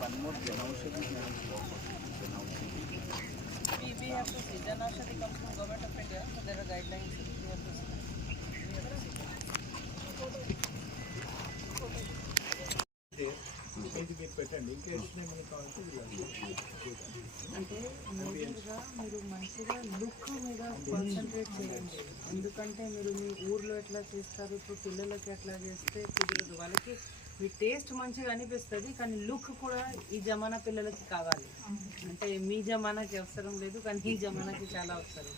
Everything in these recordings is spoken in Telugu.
One more Janaushadhi We, we have to see. Janaushadhi comes from పెట్టండి ఇంకా అంటే ముందుగా మీరు మంచిగా లుక్ మీద కాన్సన్ట్రేట్ చేయండి ఎందుకంటే మీరు మీ ఊర్లో ఎట్లా చేస్తారు ఇప్పుడు పిల్లలకి ఎట్లా చేస్తే కుదరదు వాళ్ళకి మీ టేస్ట్ మంచిగా అనిపిస్తుంది కానీ లుక్ కూడా ఈ జమానా పిల్లలకి కావాలి. అంటే మీ జమానాకి అవసరం లేదు కానీ ఈ జమానాకి చాలా అవసరం.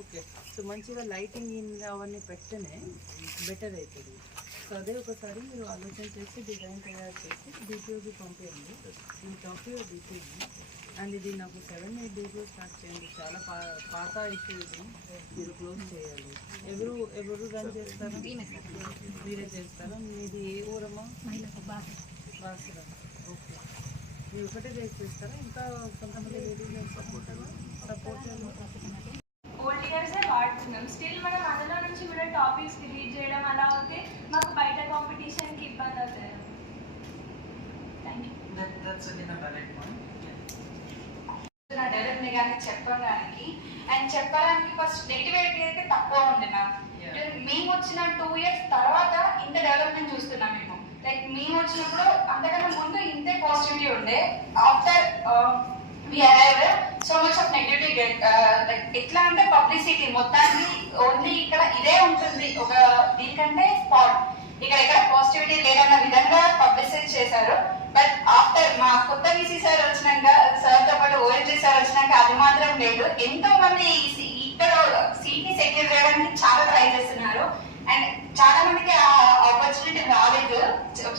ఓకే సో మంచిగా లైటింగ్ ఇన్ అవన్నీ పెడితేనే బెటర్ అవుతుంది. అదే ఒకసారి మీరు ఆలోచన చేసి డిజైన్ తయారు చేసి డిపిఓకి పంపించండి నేను కాపీ డిపిఓ అండ్ ఇది నాకు సెవెన్ ఎయిట్ డేస్లో స్టార్ట్ చేయండి. చాలా పా పాత ఇష్యూ ఇది. మీరు క్లోజ్ చేయాలి. ఎవరు ఎవరు రన్ చేస్తారు? మీరే చేస్తారా? మీది ఏ ఊరమ్మా? బాసురా. ఓకే. మీరు ఒకటే డేస్ చేస్తారా? ఇంకా కొంతమంది లేడీస్ సపోర్ట్ సపోర్ట్ వాడుతున్నాం. స్టిల్ మనం అందులో నుంచి కూడా టాపిక్స్ డిలీట్ చేయడం అలా అవుతే మాకు బయట కాంపిటీషన్కి ఇబ్బంది అవుతుంది. నా డెవలప్ కానీ చెప్పడానికి. అండ్ చెప్పడానికి ఫస్ట్ నెగిటివిటీ అయితే తక్కువ ఉంది మ్యామ్ మేము వచ్చిన టూ ఇయర్స్ తర్వాత ఇంత డెవలప్మెంట్ చూస్తున్నాం మేము. లైక్ మేము వచ్చినప్పుడు అంతకన్నా ముందు ఇంతే పాజిటివిటీ ఉండే. After we arrive so much of negativity like ఎట్లా అంటే పబ్లిసిటీ మొత్తాన్ని ఓన్లీ ఇక్కడ ఇదే ఉంటుంది. ఒక దీనికంటే స్పాట్ ఇక్కడ ఎక్కడ పాజిటివిటీ లేదన్న విధంగా పబ్లిసైజ్ చేశారు. బట్ ఆఫ్టర్ మా కొత్త విసి సార్ వచ్చినాక సార్తో పాటు ఓఎల్జీ సార్ వచ్చినాక అది మాత్రం లేదు. ఎంతో మంది ఈ ఇక్కడ సీట్ని సెక్యూర్ చేయడానికి చాలా ట్రై చేస్తున్నారు. అండ్ చాలా మందికి ఆ ఆపర్చునిటీ రాలేదు.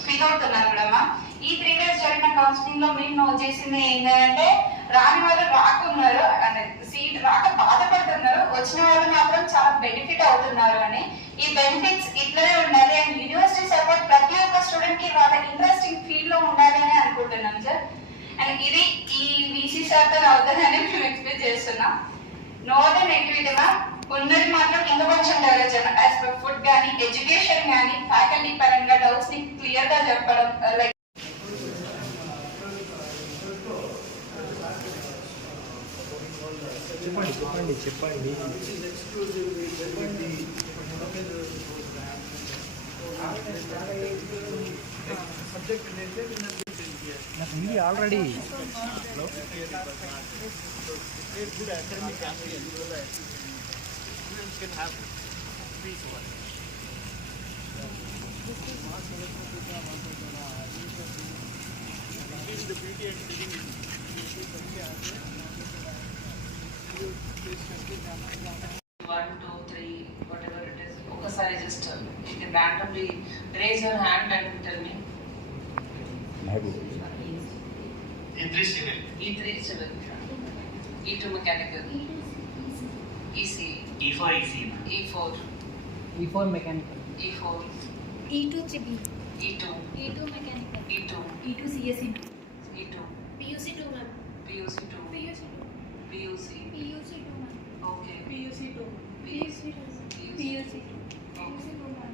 ఫీల్ అవుతున్నారు కూడా అమ్మా. ఈ త్రీ డేస్ జరిగిన కౌన్సిలింగ్లో మేము నోట్ చేసింది ఏంటంటే రాని వాళ్ళు రాకున్నారు అంటే సీట్ రాక బాధపడుతున్నారు వచ్చిన వాళ్ళు మాత్రం చాలా బెనిఫిట్ అవుతున్నారు అని. ఈ బెనిఫిట్స్ ఇట్లనే ఉండాలి అండ్ యూనివర్సిటీ సపోర్ట్ ప్రతి ఒక్క స్టూడెంట్కి వాళ్ళ ఇంట్రెస్టింగ్ ఫీల్డ్లో ఉండాలి అని అనుకుంటున్నాం సార్ అండ్ ఇది ఈ వీసీ సార్ అవుతుందని మేము ఎక్స్పెక్ట్ చేస్తున్నాం. నో అదర్ నెగిటివిటీ మ్యామ్ ఉన్నది మాత్రం ఇంకా కొంచెం డెవలప్ చేయడం యాజ్ ఫుడ్ కానీ ఎడ్యుకేషన్ కానీ ఫ్యాకల్టీ పరంగా డౌట్స్ని క్లియర్గా చెప్పడం లైక్ చెప్పండి చెప్పండి చెప్పండి నాకు already the beauty and in randomly raise your hand and tell me. E3 civil. E3 civil. E2 mechanical. EC. E4 EC. E4. E4 mechanical. E4. E2 civil. E2. E2 mechanical. E2. E2 CSE. E2. PUC 2 ma'am. PUC 2. PUC 2. PUC. PUC 2 ma'am. Okay. PUC 2. PUC 2. PUC 2. PUC 2 ma'am.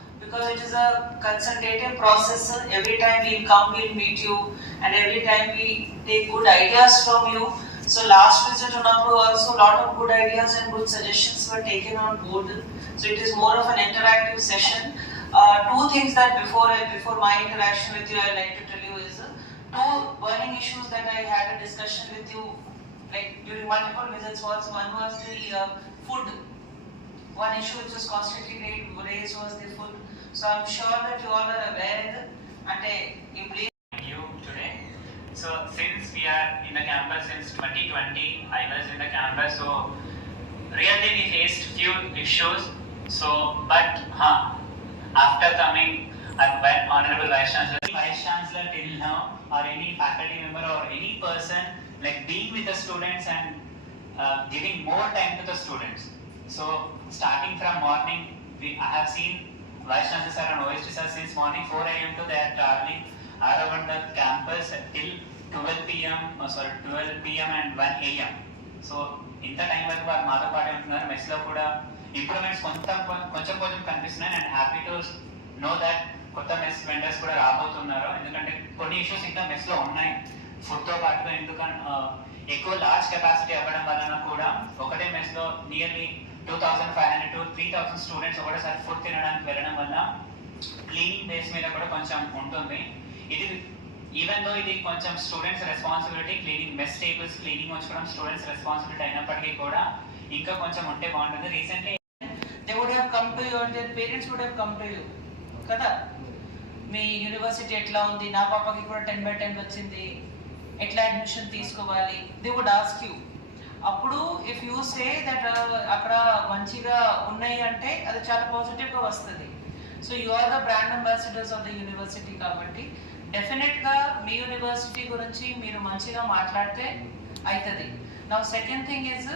because it is a consultative process. Every time we come, we'll meet you, and every time we take good ideas from you. So last visit Unapu also a lot of good ideas and good suggestions were taken on board. So it is more of an interactive session. Uh, two things that before before my interaction with you, I'd like to tell you is uh, two burning issues that I had a discussion with you, like during multiple visits. Was one was the uh, food one issue which was constantly ra- raised was the food. So I'm sure that you all are aware and you believe you today. So since we are in the campus since 2020, I was in the campus, so really we faced few issues. So, but huh, after coming, uh, when Honorable Vice Chancellor, Vice Chancellor till now, or any faculty member or any person like being with the students and uh, giving more time to the students. So starting from morning, we I have seen Vice Chancellor sir and OST sir since morning 4 a.m. to they are traveling around the campus till 12 p.m. Oh, sorry 12 p.m. and 1 a.m. So ఇంత టైం వరకు వారు మాతో పాటే ఉంటున్నారు మెస్లో కూడా ఇంప్రూవ్మెంట్స్ కొంత కొంచెం కొంచెం కనిపిస్తున్నాయి and happy to know that కొత్త మెస్ వెండర్స్ కూడా రాబోతున్నారు ఎందుకంటే కొన్ని ఇష్యూస్ ఇంకా మెస్లో ఉన్నాయి ఫుడ్తో పాటుగా ఎందుకంటే uh, ఎక్కువ లార్జ్ కెపాసిటీ అవ్వడం వలన కూడా ఒకటే మెస్లో nearly two thousand five hundred to three thousand students ఒకటేసారి ఫుడ్ తినడానికి వెళ్ళడం వల్ల క్లీనింగ్ బేస్ మీద కూడా కొంచెం ఉంటుంది. ఇది ఈవెన్ దో ఇది కొంచెం students responsibility cleaning mess tables cleaning ఉంచుకోవడం స్టూడెంట్స్ రెస్పాన్సిబిలిటీ అయినప్పటికీ కూడా ఇంకా కొంచెం ఉంటే బాగుంటుంది. Recently they would have come to your their parents would have come to you కదా? మీ యూనివర్సిటీ ఎట్లా ఉంది? నా పాపకి కూడా టెన్ బై టెన్ వచ్చింది. ఎట్లా అడ్మిషన్ తీసుకోవాలి? దే వుడ్ ఆస్క్ యూ అప్పుడు ఇఫ్ యూ సే దట్ అక్కడ మంచిగా ఉన్నాయి అంటే అది చాలా పాజిటివ్గా వస్తుంది. So you are the brand ambassadors of the university కాబట్టి డెఫినెట్గా మీ యూనివర్సిటీ గురించి మీరు మంచిగా మాట్లాడితే అవుతుంది నా second thing is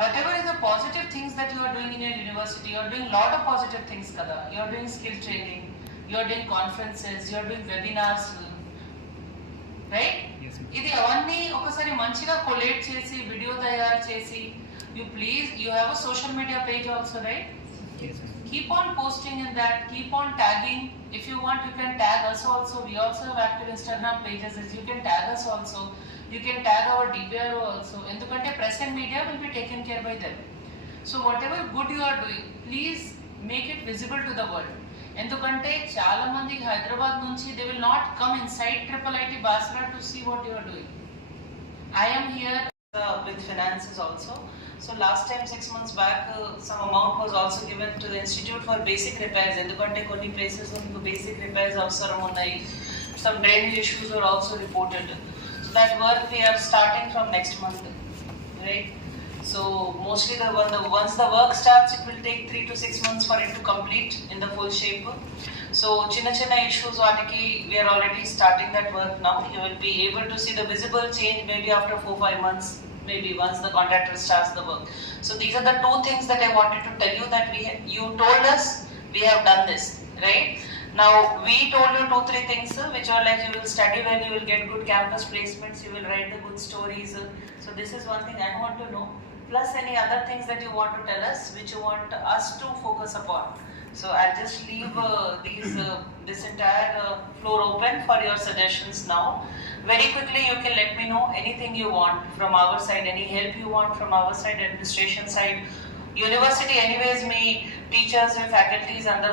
whatever is the positive things that you are doing in your university you're doing lot of positive things కదా. You are doing skill training you are doing conferences you doing webinars you are doing webinars, right? ఇది అవన్నీ ఒకసారి మంచిగా కొలేట్ చేసి వీడియో తయారు చేసి you please you have a social media page also right keep on posting in that keep on tagging if you want you can tag us also we also have active instagram pages as you can tag us also you can tag our dbro also ఎందుకంటే press and media will be taken care by them so whatever good you are doing please make it visible to the world ఎందుకంటే చాలా మంది హైదరాబాద్ నుంచి they will not come inside triple IT Basara to see what you are doing I am here uh, with finances also. So last time, six months back, uh, some amount was also given to the Institute for Basic Repairs. ఎందుకంటే కొన్ని places లో మీకు basic repairs అవసరం ఉన్నాయి. Some drainage issues were also reported. So that work we are starting from next month, right? So mostly the, the once the work starts, it will take three to six months for it to complete in the full shape. So chinna chinna issues we are already starting that work now. You will be able to see the visible change maybe after four five months maybe once the contractor starts the work. So these are the two things that I wanted to tell you that we you told us we have done this, right? Now we told you two three things which are like you will study well, you will get good campus placements, you will write the good stories. So this is one thing I want to know. Plus any other things that you want to tell us, which you want us to focus upon. So I'll just leave uh, these uh, this entire uh, floor open for your suggestions now. Very quickly, you can let me know anything you want from our side, any help you want from our side, administration side. University, anyways, me teachers and faculties under